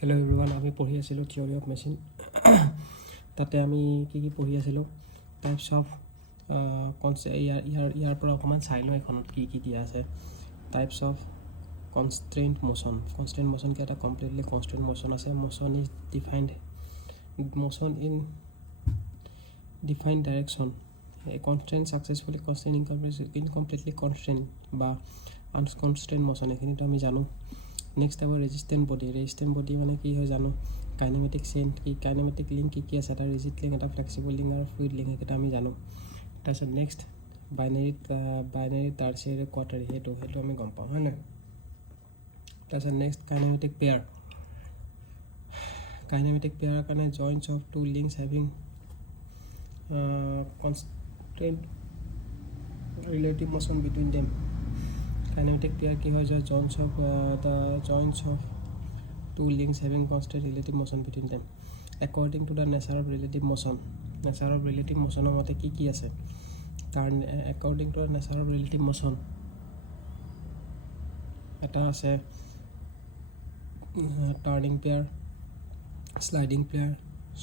Hello everyone, আমি পঢ়ি আছিলোঁ থিওৰি অফ মেচিন। তাতে আমি কি পঢ়ি আছিলোঁ, টাইপছ অফ ইয়াৰ পৰা অকণমান চাই লওঁ এখনত কি দিয়া আছে। Types of constraint motion. Constraint motion কি এটা কমপ্লিটলি কনষ্ট্ৰেইণ্ট মোশ্যন আছে। Motion is defined motion in defined direction. Constraint successfully constraint incompletely constraint বা আনকনষ্ট্ৰেইণ্ট মোশ্যন, এইখিনিতো আমি জানো। নেক্সট আমাৰ ৰেজিষ্টেণ্ট বডি। ৰেজিষ্টেণ্ট বডি মানে কি হয় জানো, কাইনেমেটিক চেইন কি, কাইনেমেটিক লিংক কি আছে, এটা ৰিজিড লিংক, এটা ফ্লেক্সিবল লিংক আৰু ফ্লুইড লিংক, সেইকেইটা আমি জানো। তাৰপিছত নেক্সট বাইনেৰী টাৰ্চিয়াৰী কোৱাটাৰী, সেইটো আমি গম পাওঁ, হয় নাই। তাৰপিছত নেক্সট কাইনেমেটিক পেয়াৰ। কাইনেমেটিক পেয়াৰৰ কাৰণে joints of two links having constraint relative motion between them. Kinetic pair কি হয় যে joints of two links having constant relative motion between them according to the nature of relative motion. Nature of relative motion মতে কি আছে তাৰ according to the nature of relative motion এটা আছে turning pair, sliding pair,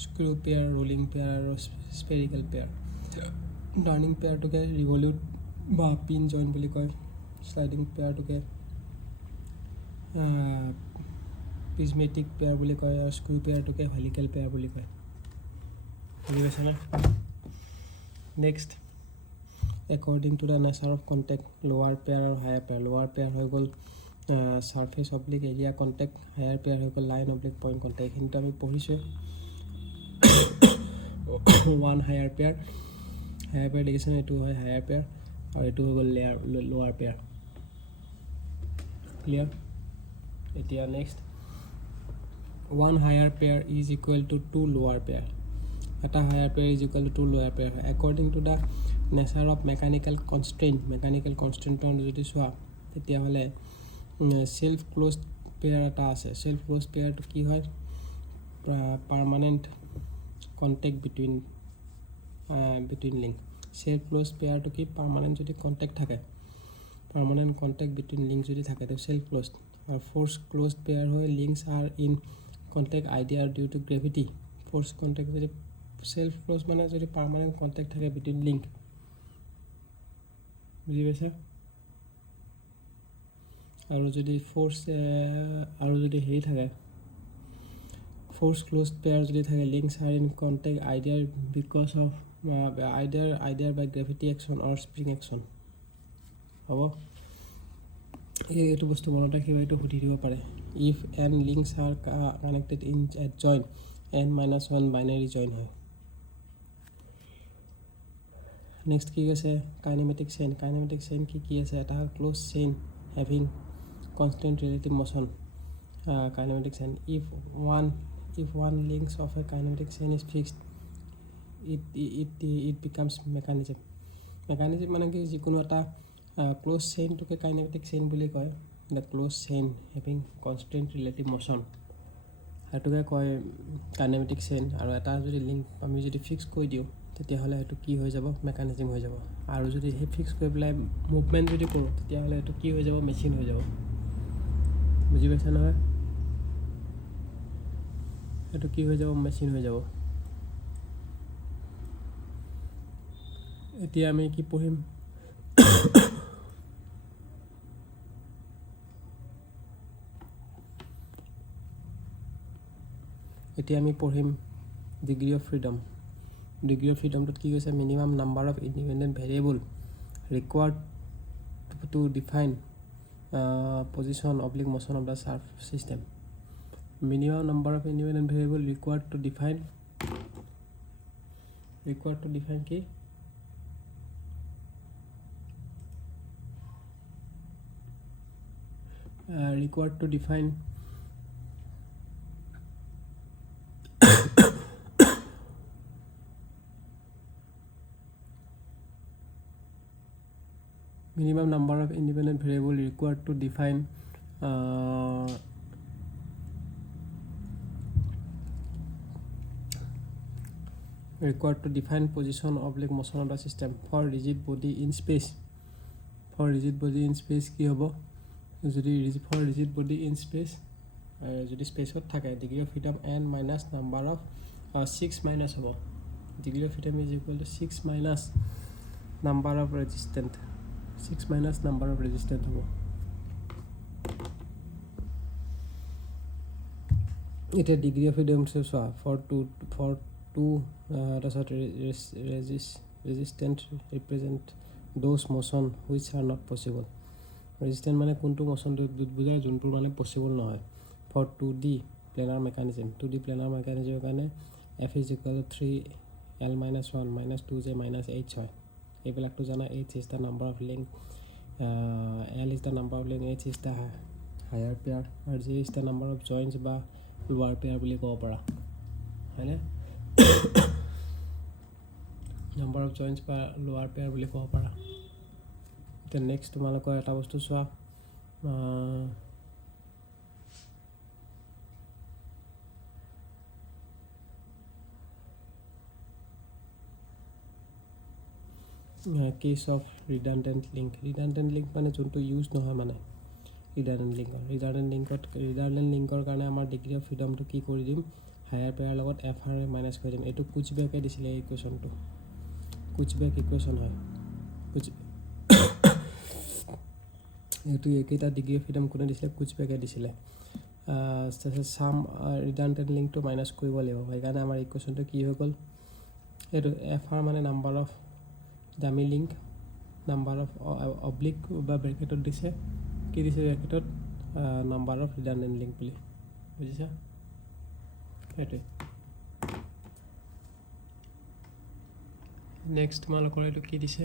screw pair, rolling pair আৰু spherical pair. Turning pair টোকে revolute বা pin joint বুলি কয়। স্লাইডিং পেয়াৰটোকে প্ৰিজমেটিক পেয়াৰ বুলি কয় আৰু স্ক্ৰু পেয়াৰটোকে হেলিকেল পেয়াৰ বুলি কয়। বুজি পাইছেনে? Next according to the nature of contact, lower pair আৰু হায়াৰ পেয়াৰ। লোৱাৰ পেয়াৰ হৈ গ'ল surface oblique area contact, higher pair হৈ গ'ল লাইন অব্লিক পইণ্ট কণ্টেক্ট। এইখিনিতো আমি পঢ়িছোঁ। ওৱান হায়াৰ পেয়াৰ দেখিছেনে, এইটো হয় হায়াৰ পেয়াৰ আৰু এইটো হৈ গ'ল লোৱাৰ পেয়াৰ। ক্লিয়াৰ? এতিয়া next one higher pair is equal to two lower pair. এটা higher pair is equal to two lower pair হয় according to the nature of mechanical constraint. Mechanical কনষ্ট্ৰেইণ্টৰ যদি চোৱা তেতিয়াহ'লে চেল্ফ ক্ল'জ পেয়াৰ এটা আছে। Self closed পেয়াৰটো কি হয়, permanent contact between link. Self closed পেয়াৰটো কি, পাৰ্মানেণ্ট যদি কণ্টেক্ট থাকে, পাৰ্মানেণ্ট কণ্টেক্ট বিটুইন লিংক যদি থাকে তো চেল্ফ ক্ল'জ। আৰু ফ'ৰ্চ ক্ল'জ পেয়াৰ হয় links are in contact either due to gravity. Force contact যদি চেল্ফ ক্ল'জ মানে যদি পাৰ্মানেণ্ট কণ্টেক্ট থাকে বিটুইন লিংক। বুজি পাইছা? আৰু যদি হেৰি থাকে, ফ'ৰ্চ ক্ল'জ পেয়াৰ যদি থাকে, links are in contact either because of either by gravity action or spring action. হ'ব, এইটো বস্তু মনত ৰাখিব, এইটো সুধি দিব পাৰে। If n links are connected in at joint n-1 binary join হয়। নেক্সট কি আছে, কাইনেমেটিক চেইন। কাইনেমেটিক চেইন কি আছে, এটা closed chain having constant relative motion. Kinematic chain if one links of a kinematic chain is fixed, it becomes mechanism. Mechanism মানে কি, যিকোনো এটা ক্ল'জ চেইনটোকে কাইনেমেটিক চেইন বুলি কয়। The close chain having constant relative motion, সেইটোকে কয় kinematic chain. আৰু এটা যদি লিংক আমি যদি ফিক্স কৰি দিওঁ তেতিয়াহ'লে সেইটো কি হৈ যাব, মেকানিজিম হৈ যাব। আৰু যদি সেই ফিক্স কৰি পেলাই মুভমেণ্ট যদি কৰোঁ তেতিয়াহ'লে সেইটো কি হৈ যাব, মেচিন হৈ যাব। বুজি পাইছা নহয়? এইটো কি হৈ যাব, মেচিন হৈ যাব। এতিয়া আমি কি পঢ়িম, এতিয়া আমি পঢ়িম degree of freedom. Degree of ফ্ৰীডমটোত কি কৈছে, minimum number of independent variable required to define position oblique motion of the surf system. Minimum number of independent variable required to define কি, required to define minimum number of independent variable required to define position oblique motion of the system for rigid body in space. For rigid body in space কি হ'ব, যদি for rigid body in space যদি স্পেচত থাকে degree of freedom n minus number of 6 minus হ'ব degree of freedom is equal to 6 minus number of resistant 6 minus number of resistant হ'ব এতিয়া degree of freedom চোৱা ফৰ টু তাৰপিছত resistant represent those motion which are not possible resistant মানে কোনটো মোশ্যনটো বুজায় যোনটো মানে পচিবল নহয় for 2D planar mechanism 2D planar মেকানিজমৰ কাৰণে F is equal to 3L minus 1 minus 2J minus H হয় এইবিলাকটো জানা H is the number of link L is the number of link H is the higher pair আৰু J is the number of joints বা lower pair বুলি ক'ব পাৰা হয়নে number of joints বা lower pair বুলি ক'ব পাৰা এতিয়া নেক্সট তোমালোকৰ এটা বস্তু চোৱা case of redundant link মানে যোনটো ইউজ নহয় মানে redundant linkৰ কাৰণে আমাৰ ডিগ্ৰী অফ ফ্ৰীডমটো কি কৰি দিম হায়াৰ পেয়াৰ লগত এফ আৰ মাইনাছ কৰি দিম এইটো কুচবেকে দিছিলে এই ইকুৱেশ্যনটো কুচবেক ইকুৱেশ্যন হয় এইটো একেইটা ডিগ্ৰী অফ ফ্ৰীডম কোনে দিছিলে কুচবেকে দিছিলে চাম redundant লিংকটো মাইনাছ কৰিব লাগিব সেইকাৰণে আমাৰ ইকুৱেশ্যনটো কি হৈ গ'ল এইটো এফ আৰ মানে নাম্বাৰ অফ দামি লিংক নাম্বাৰ অফ অব্লিক বা ব্ৰেকেটত দিছে কি দিছে ব্ৰেকেটত নাম্বাৰ অফ ৰিডানডেণ্ট লিংক বুলি বুজিছা সেইটোৱে নেক্সট তোমালোকৰ এইটো কি দিছে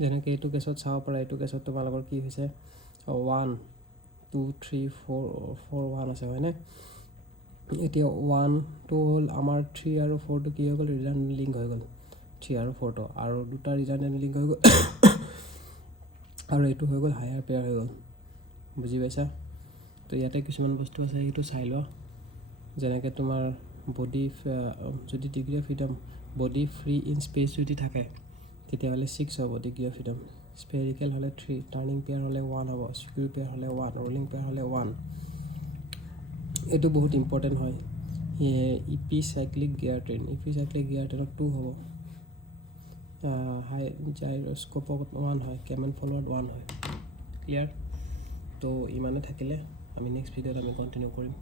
যেনেকৈ এইটো কেছত চাব পাৰা এইটো কেছত তোমালোকৰ কি হৈছে 1 2 3 4 1 আছে হয়নে এতিয়া 1 হ'ল আমাৰ 3 আৰু 4টো কি হৈ গ'ল ৰিডানডেণ্ট লিংক হৈ গ'ল 3 আৰু 4টো আৰু দুটা ৰিডানডেণ্ট লিংক হৈ গ'ল আৰু এইটো হৈ গ'ল হায়াৰ পেয়াৰ হৈ গ'ল বুজি পাইছা তো ইয়াতে কিছুমান বস্তু আছে সেইটো চাই লোৱা যেনেকৈ তোমাৰ বডি যদি degree of freedom body free in space যদি থাকে তেতিয়াহ'লে 6 হ'ব ডিগ্ৰী অফ ফ্ৰীডম স্পেৰিকেল হ'লে 3 টাৰ্নিং পেয়াৰ হ'লে 1 হ'ব স্কুইৰ পেয়াৰ হ'লে 1 ৰোলিং পেয়াৰ হ'লে 1 এইটো বহুত ইম্পৰ্টেণ্ট হয় ইপি চাইক্লিক গিয়াৰ ট্ৰেইনত 2 হ'ব হাই জাইৰস্কোপত 1 হয় কেমেন ফলোৱাত 1 হয় ক্লিয়াৰ তো ইমানে থাকিলে আমি নেক্সট ভিডিঅ'ত আমি কণ্টিনিউ কৰিম